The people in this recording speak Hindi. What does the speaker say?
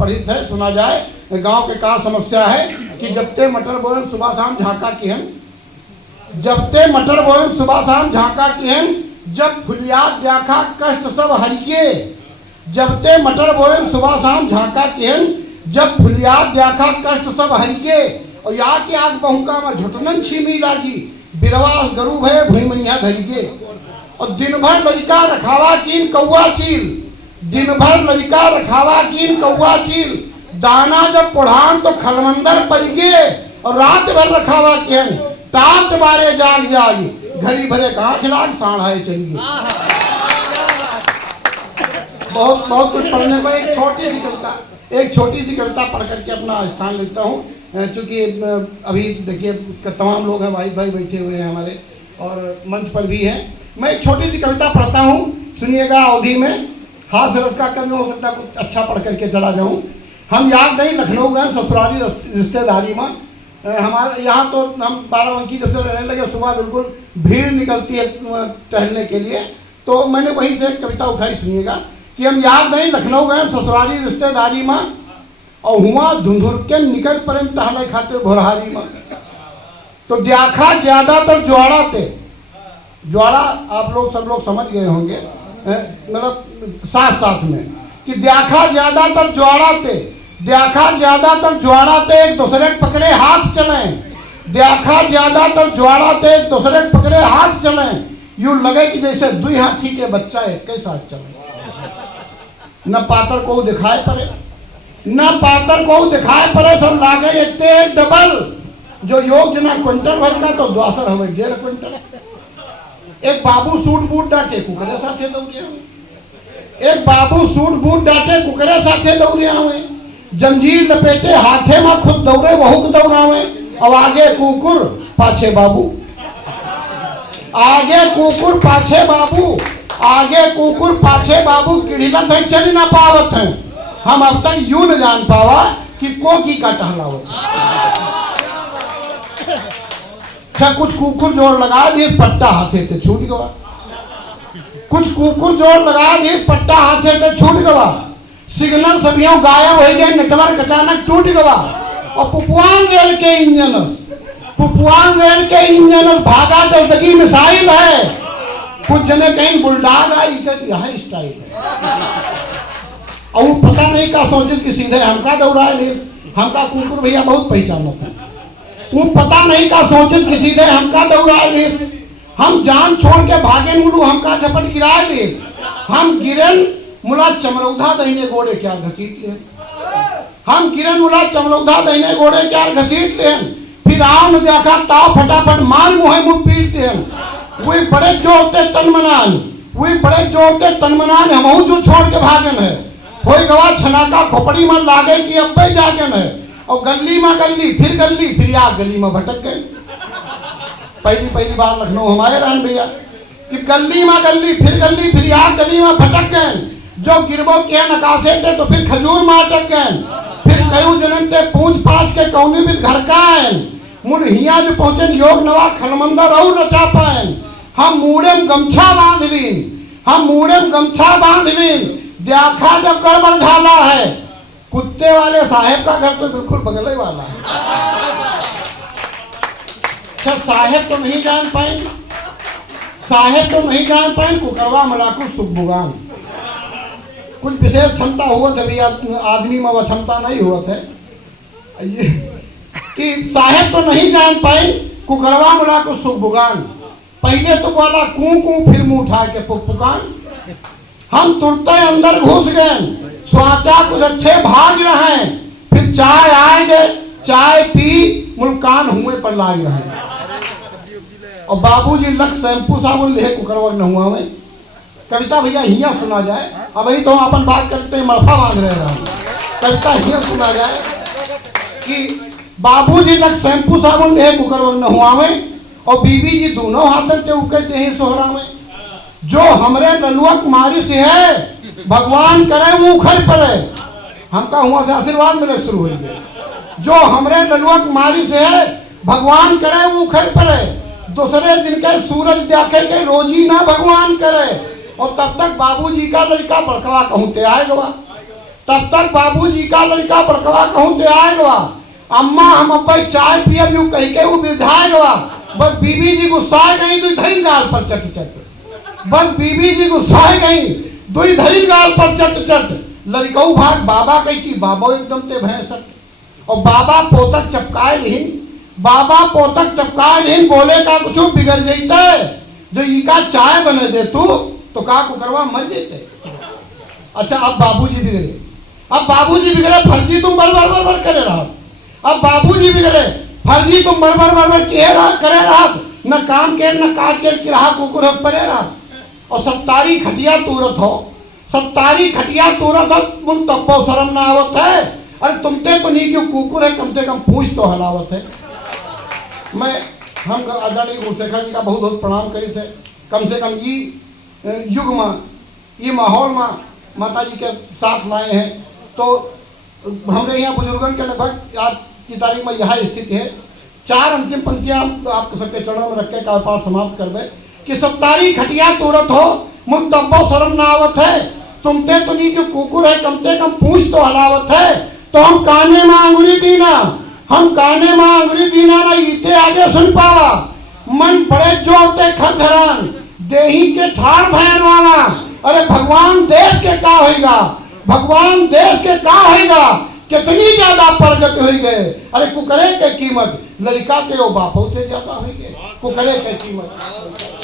परिचित है, सुना जाए। गांव के का समस्या है कि जब ते मटर बोएं सुबह शाम झांका किहन, जब ते मटर बोएं सुबह शाम झांका किहन, जब फुलियात व्याखा कष्ट सब हरिये। जब ते मटर बोएं सुबह शाम झांका किहन, जब फुलियात व्याखा कष्ट सब हरिये। और या के आग बहुका में झुटनन छीमी लागी, बिरवा गरु भय भूमैया धरिये। और दिन भर लड़का रखावा कीन कौआ चील, दिन भर लड़का रखावा कीन कौआ चील। दाना जब पुढ़ान तो खलमंदर परिगे, और रात भर रखावा किहन टाच बारे जाग जागी। घड़ी भरे कहाँ खिलाग साढ़ाए चलिए। बहुत बहुत कुछ पढ़ने को एक छोटी सी कविता पढ़ करके अपना स्थान लेता हूँ। चूँकि अभी देखिए तमाम लोग हैं, भाई भाई बैठे हुए हैं हमारे और मंच पर भी हैं। मैं एक छोटी सी कविता पढ़ता हूँ, सुनिएगा। अवधि में हास्य रस का कम हो सकता, कुछ अच्छा पढ़ करके चला जाऊँ। हम याद नहीं लखनऊ गए ससुराली रिश्तेदारी में। हमारे यहाँ तो हम बाराबंकी जब से रहने लगे, सुबह बिल्कुल भीड़ निकलती है टहलने के लिए। तो मैंने वहीं से कविता उठाई, सुनिएगा कि हम याद नहीं लखनऊ गए ससुराली रिश्तेदारी में, और हुआ धुंधुर के निकल प्रेम टहले खाते भोरहारी में। तो देखा ज्यादातर ज्वाड़ा थे, ज्वाड़ा आप लोग सब लोग समझ गए होंगे, मतलब साथ साथ में कि देखा ज्यादातर ज्वाड़ा थे, देखा ज्यादातर ज्वाड़ा थे एक दूसरे के पकड़े हाथ चले। देखा ज्यादातर ज्वाड़ा थे एक दूसरे के पकड़े हाथ चले। यूं लगे कि जैसे दुई हाथी के बच्चा एक के साथ चले। न पातर को दिखाए पड़े, न पातर को दिखाए पड़े, सब लागे एक डबल। जो योग जना क्विंटल भर का तो द्वासर हवे 1.5 क्विंटल। एक बाबू सूट बूट डाटे कुकरे साथे दौड़िया हुए, एक बाबू सूट बूट डाटे कुकरे साथे दौड़िया हुए। जंजीर लपेटे हाथे में खुद दौड़े वहुक दौड़ावे। अब आगे कुकुर पाछे बाबू, आगे कुकुर पाछे बाबू, आगे कुकुर पाछे बाबू। किड़िलत है चल ना पावत है, हम अब तक यूं न जान पावा कि कोकी का टहलावत। क्या कुछ कुकुर जोड़ लगा दिए पट्टा हाथे ते छूट गवा, कुछ कुकुर जोड़ लगा दिए पट्टा हाथे ते छूट गवा। सिग्नल सभियों गायब हो गए, नेटवर्क अचानक टूट गवा। और पुपुआन रेल के इंजन, पुपुआन रेल के इंजन भागा तो दगी मिसाइल है। कुछ जने कहीं बुलडाग आई कर यह स्टाइल है। और वो पता नहीं का सोचे कि सीधे हमका दौड़ाए ले, हमका कुकुर भैया बहुत पहचानो था। वो पता नहीं का सोचे कि सीधे हमका दौड़ाए ले। हम जान छोड़ के भागे मुलू, हमका झपट गिराए ले। हम गिरन मुला चमरौधा दहीने गोड़े क्या घसीट ले, हम गिरन मुला चमरौधा दहीने गोड़े क्या घसीट ले। फिर आओ न देखा ताव फटाफट मार मुहे मुँह पीटते हैं। वही बड़े जोड़ते तन मनान, वही बड़े जोड़ते तन मनान, हम जो छोड़ के भागन है। हो गवा छनाका खोपड़ी में लागे कि अब पे जागन है। और गली में गली, फिर याद गली में भटक गए। पहली बार लखनऊ हमारे रहन भैया कि गली में गली, फिर याद गली में भटक गए। जो गिरबो के नकाशे थे तो फिर खजूर में अटक गए। फिर कई जनन ते पूछ पाछ के कौनी भी घर का है। मुड़ हिया जो पहुंचे योग नवा खलमंदर और रचा पाए। हम मूड़े में गमछा बांध लीन, हम मूड़े में गमछा बांध लीन। देखा जब गड़बड़ झाला है, कुत्ते वाले साहेब का घर तो बिल्कुल बगल ही वाला है। अच्छा साहेब तो नहीं जान पाए, साहेब तो नहीं जान पाए कुकरवा मलाकू सुखबुगान। कुछ विशेष क्षमता हुआ कभी आदमी में वह क्षमता नहीं हुआ था कि साहेब तो नहीं जान पाए कुकरवा मलाकू सुखबुगान। पहले तो बोला कू कू, फिर मुंह उठा के पुकान। हम तुरते अंदर घुस गए, स्वाचा कुछ अच्छे भाग रहे। फिर चाय आएंगे, चाय पी मुल्कान हुए पर लाग रहे। और बाबूजी लख शैम्पू साबुन ले कुकरवा न हुआ में। कविता भैया हिया सुना जाए। अब ही तो अपन बात करते हैं मरफा बांध रहे हैं। कविता हिया सुना जाए कि बाबूजी लख शैम्पू साबुन ले कुकरवा न हुआ में, और बीबी जी दोनों हाथन के उकते हैं सोहरा में। जो हमरे ललुआ कुमारी से है भगवान करे वो उखड़ पड़े। हमका हुआ से आशीर्वाद मिले शुरू हो गए। जो हमरे ललुआ कुमारी से है भगवान करे वो उखड़ पड़े। दूसरे दिन के सूरज देखे के रोजी ना भगवान करे। और तब तक बाबूजी का लड़का बड़कवा कहूँते आएगा। तब तक बाबूजी का लड़का बड़कवा कहूँ ते आएगा। अम्मा हम अब चाय पियब यू कह के वो बिरधाएगा। बस बीबी जी गुस्साए गई तो धरी गाल पर चट चट। बस बीबी जी गुस्साए गई दुई धरी गाल पर चट चट। लड़कऊ भाग बाबा कही कि बाबा एकदम ते भैंसट। और बाबा पोतक चपकाए नहीं, बाबा पोतक चपकाए नहीं, बोले का कुछ बिगड़ जाते जो इका चाय बने दे तू तो का को करवा मर जाते। अच्छा अब बाबूजी बिगड़े, अब बाबूजी बिगड़े फर्जी तुम बर बर बर बर करे रहा। अब बाबूजी बिगड़े फर्जी तुम बर बर बर बर करे रहा, न काम के न काज के किराहा कुकुर परे रहा। और सत्तारी खटिया तुरत हो, सत्तारी खटिया तुरत हो, मुल तब्बो शर्म ना आवत है। अरे तुमते तो नहीं क्यों कुकुर है, कम से कम पूछ तो हलावत है। मैं हम आदरणीय गुरुशेखर जी का बहुत बहुत प्रणाम करी थे। कम से कम ये युग में ये माहौल में माता जी के साथ लाए हैं। तो हमारे यहाँ बुजुर्गन के लगभग आज की तारीख में यह स्थिति है। चार अंतिम पंक्तियाँ आप सबके चरणों में रख के का पाठ समाप्त करवे कि सत्तारी खटिया तुरत हो, मुझ तब्बो शर्म ना आवत है। तुमते तो नहीं जो कुकुर है, कम से कम पूछ तो हलावत है। तो हम काने में अंगुरी दीना, हम काने में अंगुरी दीना ना इते आगे सुन पावा। मन बड़े जोरते खरखरान देही के ठाड़ भैन वाला। अरे भगवान देश के का होगा, भगवान देश के का होगा, कितनी ज्यादा प्रगति हुई गए। अरे कुकरे के कीमत लड़का के बापों से ज्यादा हुई गए, कुकरे के कीमत।